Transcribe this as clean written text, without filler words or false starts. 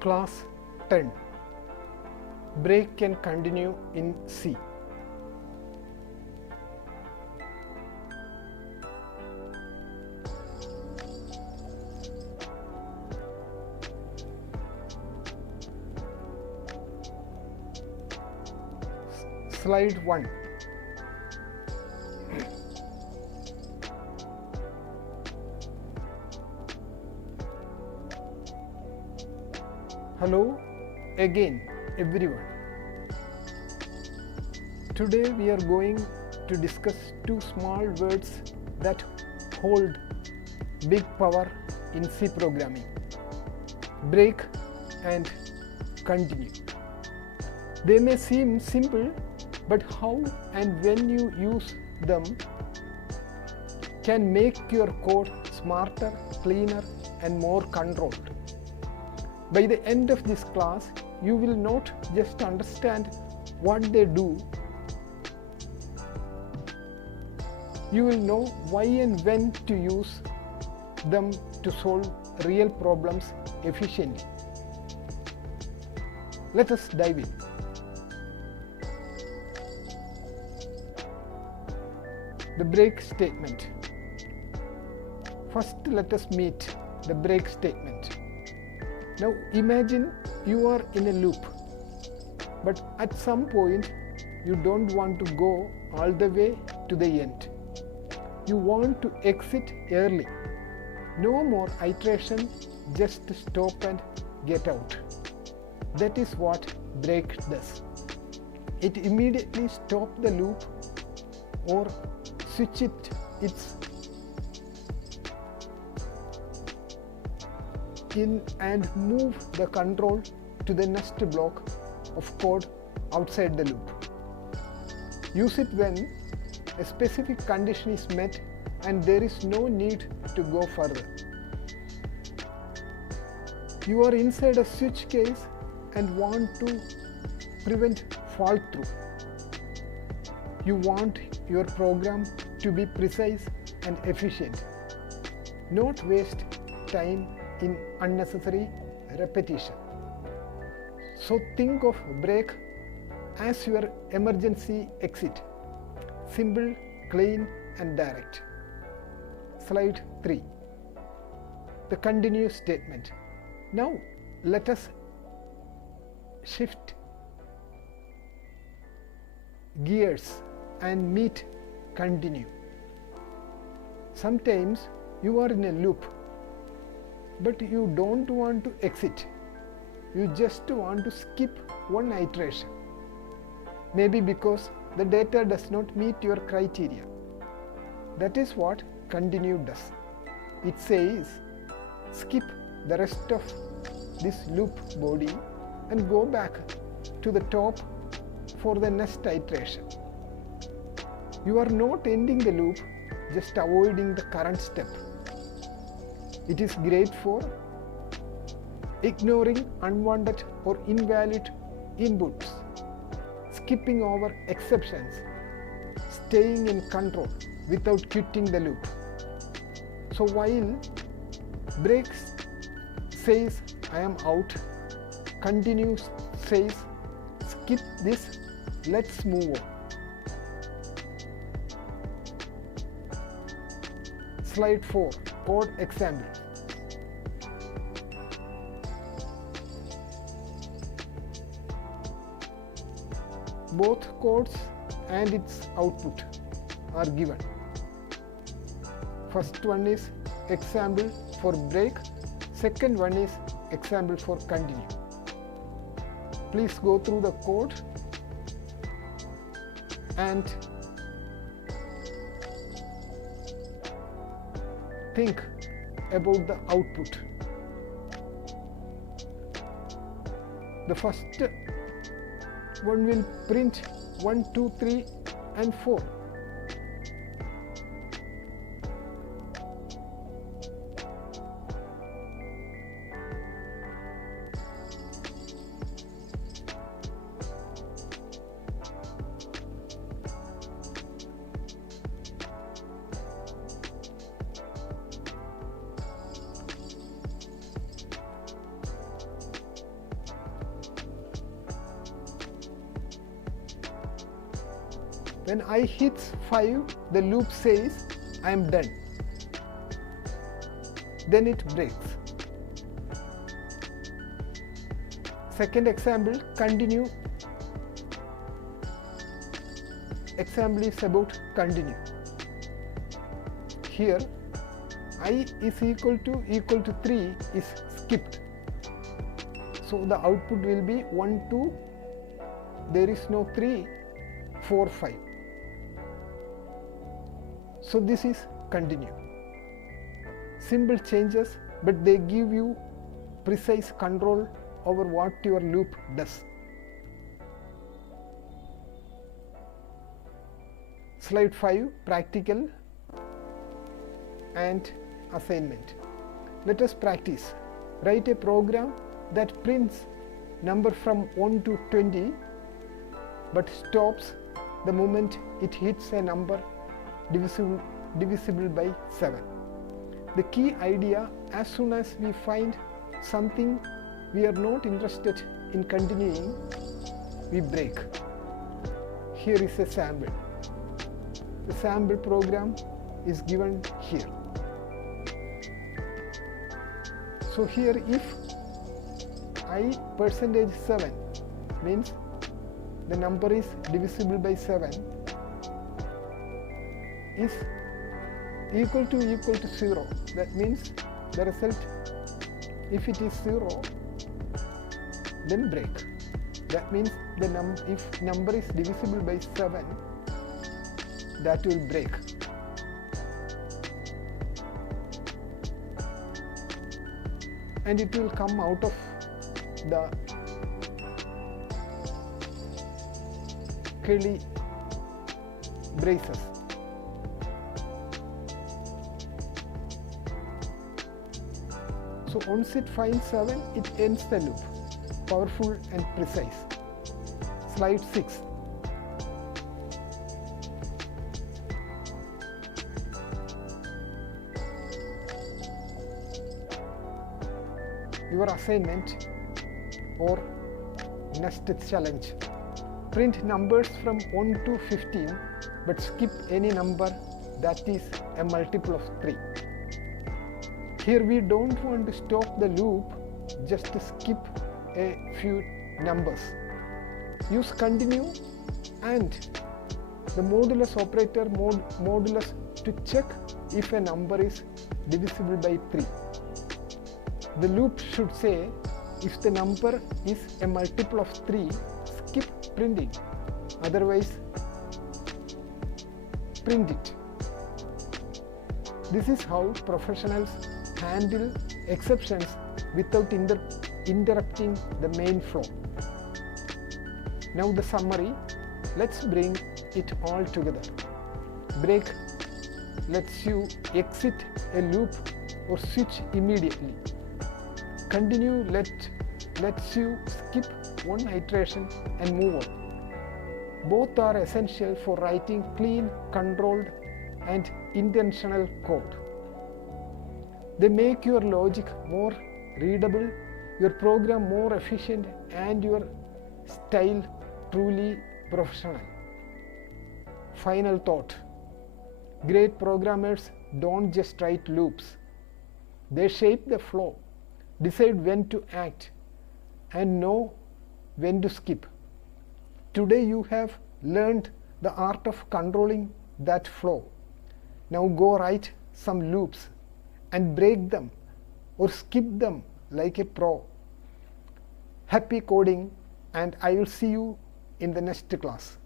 Class 10. Break can continue in C. Slide 1. Hello again everyone. Today we are going to discuss two small words that hold big power in C programming: break and continue. They may seem simple, but how and when you use them can make your code smarter, cleaner, and more controlled. By the end of this class, you will not just understand what they do, you will know why and when to use them to solve real problems efficiently. Let us dive in. The break statement. First, let us meet the break statement. Now imagine you are in a loop, but at some point you don't want to go all the way to the end. You want to exit early. No more iteration, just stop and get out. That is what break does. It immediately stops the loop or switch its in and move the control to the next block of code outside the loop. Use it when a specific condition is met and there is no need to go further. You are inside a switch case and want to prevent fall through. You want your program to be precise and efficient, not waste time in unnecessary repetition. So think of break as your emergency exit. Simple, clean, and direct. Slide 3. The continue statement. Now let us shift gears and meet continue. Sometimes you are in a loop, but you don't want to exit. You just want to skip one iteration. Maybe because the data does not meet your criteria. That is what continue does. It says, skip the rest of this loop body and go back to the top for the next iteration. You are not ending the loop, just avoiding the current step. It is great for ignoring unwanted or invalid inputs, skipping over exceptions, staying in control without quitting the loop. So while break says I am out, continue says skip this, let's move on. Slide 4. Code example. Both codes and its output are given. First one is example for break, second one is example for continue. Please go through the code and think about the output. The first one will print 1, 2, 3 and 4. When I hit 5, the loop says I am done. Then it breaks. Second example, continue. Example is about continue. Here I is equal to 3 is skipped. So the output will be 1, 2, there is no 3, 4, 5. So this is continue. Simple changes, but they give you precise control over what your loop does. Slide 5, practical and assignment. Let us practice. Write a program that prints number from 1 to 20 but stops the moment it hits a number divisible by 7. The key idea, as soon as we find something we are not interested in continuing, we break. Here is a sample. The sample program is given here. So here if I %7 means the number is divisible by 7 is equal to 0. That means the result, if it is 0, then break. That means if number is divisible by 7, that will break. And it will come out of the curly braces. So once it finds 7, it ends the loop. Powerful and precise. Slide 6. Your assignment or nested challenge. Print numbers from 1 to 15 but skip any number that is a multiple of 3. Here we don't want to stop the loop, just skip a few numbers. Use continue and the modulus operator modulus to check if a number is divisible by 3. The loop should say if the number is a multiple of 3, skip printing, otherwise print it. This is how professionals handle exceptions without interrupting the main flow. Now the summary, let's bring it all together. Break lets you exit a loop or switch immediately. Continue lets you skip one iteration and move on. Both are essential for writing clean, controlled and intentional code. They make your logic more readable, your program more efficient and your style truly professional. Final thought. Great programmers don't just write loops. They shape the flow, decide when to act and know when to skip. Today you have learned the art of controlling that flow. Now go write some loops and break them or skip them like a pro. Happy coding, and I will see you in the next class.